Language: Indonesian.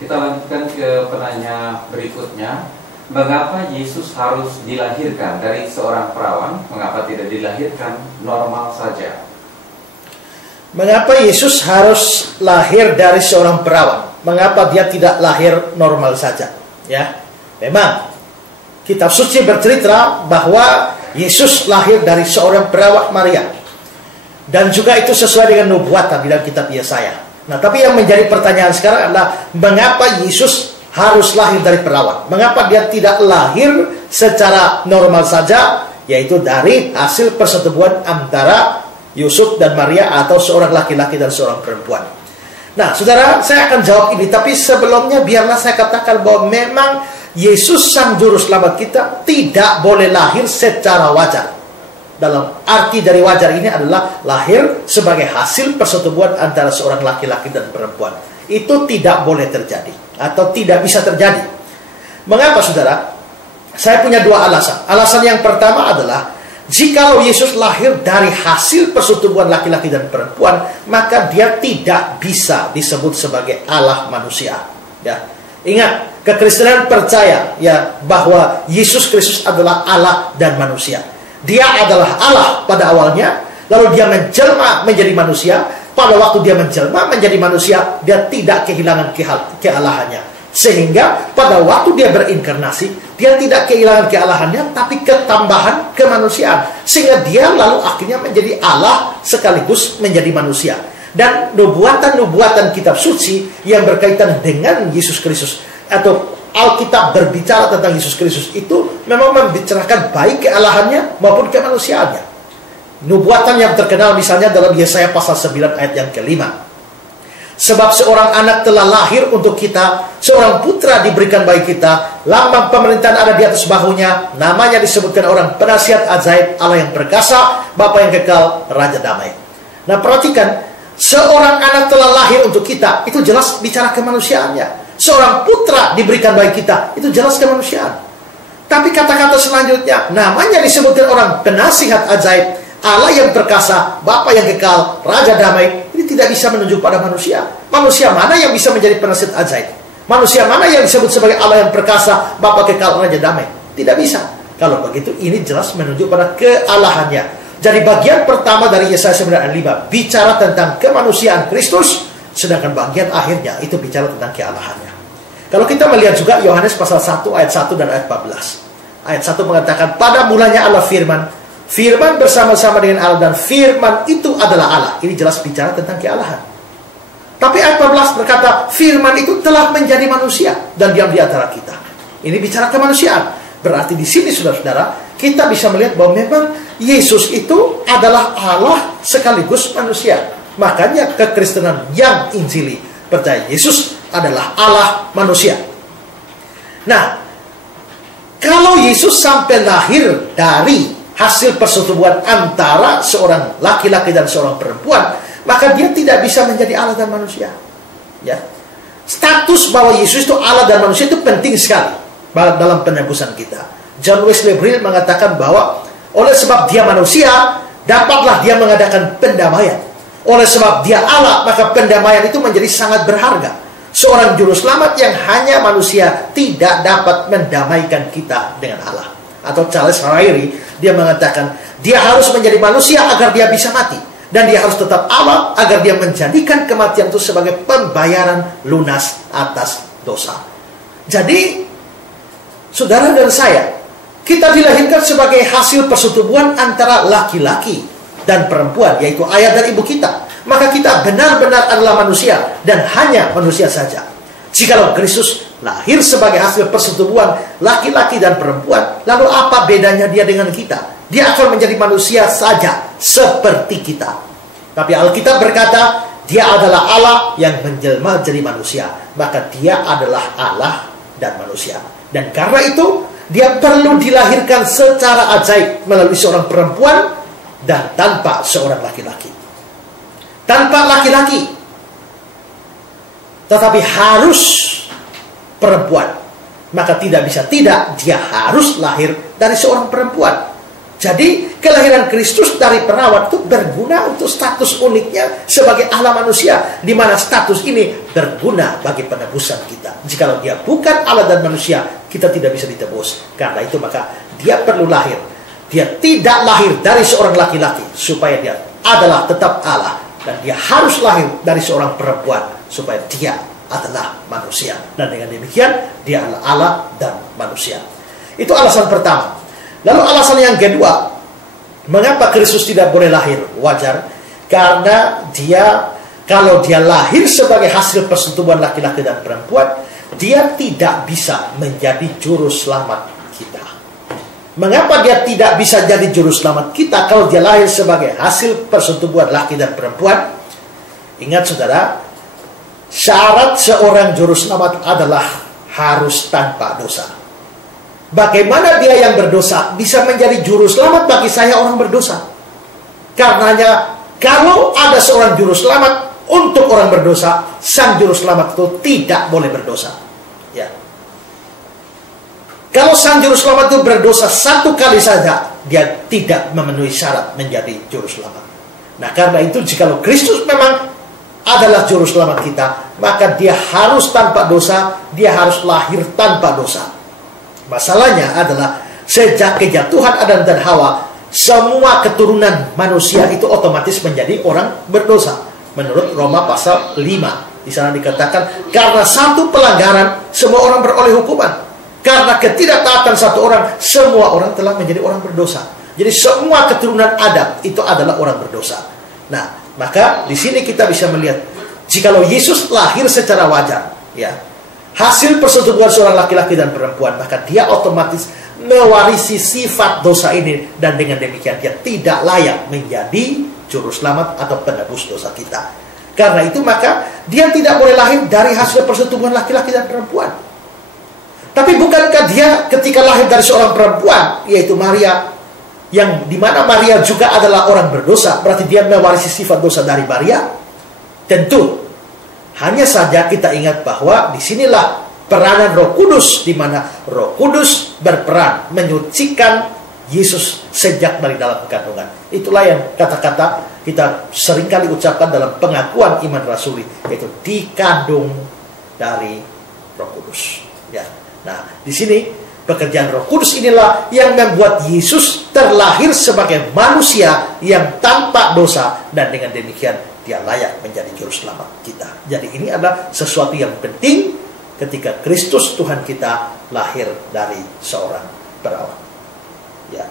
Kita lanjutkan ke penanya berikutnya. Mengapa Yesus harus dilahirkan dari seorang perawan? Mengapa tidak dilahirkan normal saja? Mengapa Yesus harus lahir dari seorang perawan? Mengapa dia tidak lahir normal saja? Ya, memang kitab suci bercerita bahwa Yesus lahir dari seorang perawat Maria, dan juga itu sesuai dengan nubuatan di dalam kitab Yesaya. Nah, tapi yang menjadi pertanyaan sekarang adalah mengapa Yesus harus lahir dari perawat? Mengapa dia tidak lahir secara normal saja, yaitu dari hasil persetubuhan antara Yusuf dan Maria, atau seorang laki-laki dan seorang perempuan? Nah, saudara, saya akan jawab ini, tapi sebelumnya biarlah saya katakan bahwa memang Yesus Sang Juru Selamat kita tidak boleh lahir secara wajar. Dalam arti dari wajar ini adalah lahir sebagai hasil persetubuhan antara seorang laki-laki dan perempuan. Itu tidak boleh terjadi, atau tidak bisa terjadi. Mengapa, saudara? Saya punya dua alasan. Alasan yang pertama adalah, jikalau Yesus lahir dari hasil persetubuhan laki-laki dan perempuan, maka dia tidak bisa disebut sebagai Allah manusia. Ya, ingat, kekristenan percaya ya bahwa Yesus Kristus adalah Allah dan manusia. Dia adalah Allah pada awalnya, lalu dia menjelma menjadi manusia. Pada waktu dia menjelma menjadi manusia, dia tidak kehilangan kealahannya. Sehingga pada waktu dia berinkarnasi, dia tidak kehilangan kealahannya, tapi ketambahan kemanusiaan. Sehingga dia lalu akhirnya menjadi Allah sekaligus menjadi manusia. Dan nubuatan-nubuatan kitab suci yang berkaitan dengan Yesus Kristus, atau Alkitab berbicara tentang Yesus Kristus, itu memang membicarakan baik kealahannya maupun kemanusiaannya. Nubuatan yang terkenal misalnya dalam Yesaya pasal 9 ayat yang kelima. Sebab seorang anak telah lahir untuk kita, seorang putra diberikan bagi kita, lambang pemerintahan ada di atas bahunya, namanya disebutkan orang penasihat ajaib, Allah yang perkasa, Bapa yang kekal, Raja damai. Nah, perhatikan, seorang anak telah lahir untuk kita, itu jelas bicara kemanusiaannya. Seorang putra diberikan bagi kita, itu jelas kemanusiaan. Tapi kata-kata selanjutnya, namanya disebutkan orang penasihat ajaib, Allah yang perkasa, Bapa yang kekal, Raja damai. Ini tidak bisa menunjuk pada manusia. Manusia mana yang bisa menjadi penasihat ajaib? Manusia mana yang disebut sebagai Allah yang perkasa, Bapa kekal, Raja damai? Tidak bisa. Kalau begitu, ini jelas menunjuk pada kealahannya. Jadi bagian pertama dari Yesaya 9:5 bicara tentang kemanusiaan Kristus, sedangkan bagian akhirnya itu bicara tentang kealahannya. Kalau kita melihat juga Yohanes pasal 1 ayat 1 dan ayat 14. Ayat 1 mengatakan, pada mulanya Allah firman, firman bersama-sama dengan Allah, dan firman itu adalah Allah. Ini jelas bicara tentang kealahan. Tapi ayat 14 berkata, firman itu telah menjadi manusia dan diam di antara kita. Ini bicara kemanusiaan. Berarti di sini, saudara-saudara, kita bisa melihat bahwa memang Yesus itu adalah Allah sekaligus manusia. Makanya kekristenan yang Injili percaya Yesus adalah Allah manusia. Nah, kalau Yesus sampai lahir dari hasil persetubuhan antara seorang laki-laki dan seorang perempuan, maka dia tidak bisa menjadi Allah dan manusia. Ya, status bahwa Yesus itu Allah dan manusia itu penting sekali dalam penebusan kita. John Wesley Brill mengatakan bahwa oleh sebab dia manusia, dapatlah dia mengadakan pendamaian. Oleh sebab dia Allah, maka pendamaian itu menjadi sangat berharga. Seorang juru selamat yang hanya manusia tidak dapat mendamaikan kita dengan Allah. Atau Charles Hariri, dia mengatakan, dia harus menjadi manusia agar dia bisa mati. Dan dia harus tetap Allah agar dia menjadikan kematian itu sebagai pembayaran lunas atas dosa. Jadi, saudara dan saya, kita dilahirkan sebagai hasil persetubuhan antara laki-laki dan perempuan, yaitu ayah dan ibu kita. Maka kita benar-benar adalah manusia, dan hanya manusia saja. Jikalau Kristus lahir sebagai hasil persetubuhan laki-laki dan perempuan, lalu apa bedanya dia dengan kita? Dia akan menjadi manusia saja, seperti kita. Tapi Alkitab berkata, dia adalah Allah yang menjelma jadi manusia. Maka dia adalah Allah dan manusia. Dan karena itu, dia perlu dilahirkan secara ajaib melalui seorang perempuan dan tanpa seorang laki-laki. Tanpa laki-laki, tetapi harus perempuan. Maka tidak bisa tidak, dia harus lahir dari seorang perempuan. Jadi kelahiran Kristus dari perawan itu berguna untuk status uniknya sebagai Allah manusia, di mana status ini berguna bagi penebusan kita. Jikalau dia bukan Allah dan manusia, kita tidak bisa ditebus. Karena itu maka dia perlu lahir. Dia tidak lahir dari seorang laki-laki supaya dia adalah tetap Allah, dan dia harus lahir dari seorang perempuan supaya dia adalah manusia. Dan dengan demikian dia adalah Allah dan manusia. Itu alasan pertama. Lalu alasan yang kedua, mengapa Kristus tidak boleh lahir? Wajar, karena kalau dia lahir sebagai hasil persetubuhan laki-laki dan perempuan, dia tidak bisa menjadi juru selamat kita. Mengapa dia tidak bisa jadi juru selamat kita kalau dia lahir sebagai hasil persetubuhan laki dan perempuan? Ingat saudara, syarat seorang juru selamat adalah harus tanpa dosa. Bagaimana dia yang berdosa bisa menjadi juru selamat bagi saya orang berdosa? Karenanya, kalau ada seorang juru selamat untuk orang berdosa, sang juru selamat itu tidak boleh berdosa. Ya. Kalau sang juru selamat itu berdosa satu kali saja, dia tidak memenuhi syarat menjadi juru selamat. Nah, karena itu jikalau Kristus memang adalah juru selamat kita, maka dia harus tanpa dosa, dia harus lahir tanpa dosa. Masalahnya adalah sejak kejatuhan Adam dan Hawa, semua keturunan manusia itu otomatis menjadi orang berdosa. Menurut Roma pasal 5, di sana dikatakan karena satu pelanggaran semua orang beroleh hukuman. Karena ketidaktaatan satu orang, semua orang telah menjadi orang berdosa. Jadi semua keturunan Adam itu adalah orang berdosa. Nah, maka di sini kita bisa melihat jikalau Yesus lahir secara wajar, ya, hasil persetubuhan seorang laki-laki dan perempuan, maka dia otomatis mewarisi sifat dosa ini, dan dengan demikian dia tidak layak menjadi juru selamat atau penebus dosa kita. Karena itu maka dia tidak boleh lahir dari hasil persetubuhan laki-laki dan perempuan. Tapi bukankah dia ketika lahir dari seorang perempuan, yaitu Maria, yang dimana Maria juga adalah orang berdosa, berarti dia mewarisi sifat dosa dari Maria? Tentu. Hanya saja kita ingat bahwa disinilah peranan Roh Kudus, di mana Roh Kudus berperan menyucikan Yesus sejak dari dalam kandungan. Itulah yang kata-kata kita seringkali ucapkan dalam pengakuan iman rasuli, yaitu dikandung dari Roh Kudus. Ya. Nah, di sini pekerjaan Roh Kudus inilah yang membuat Yesus terlahir sebagai manusia yang tanpa dosa, dan dengan demikian dia layak menjadi juru selamat kita. Jadi ini adalah sesuatu yang penting ketika Kristus Tuhan kita lahir dari seorang perawan. Ya.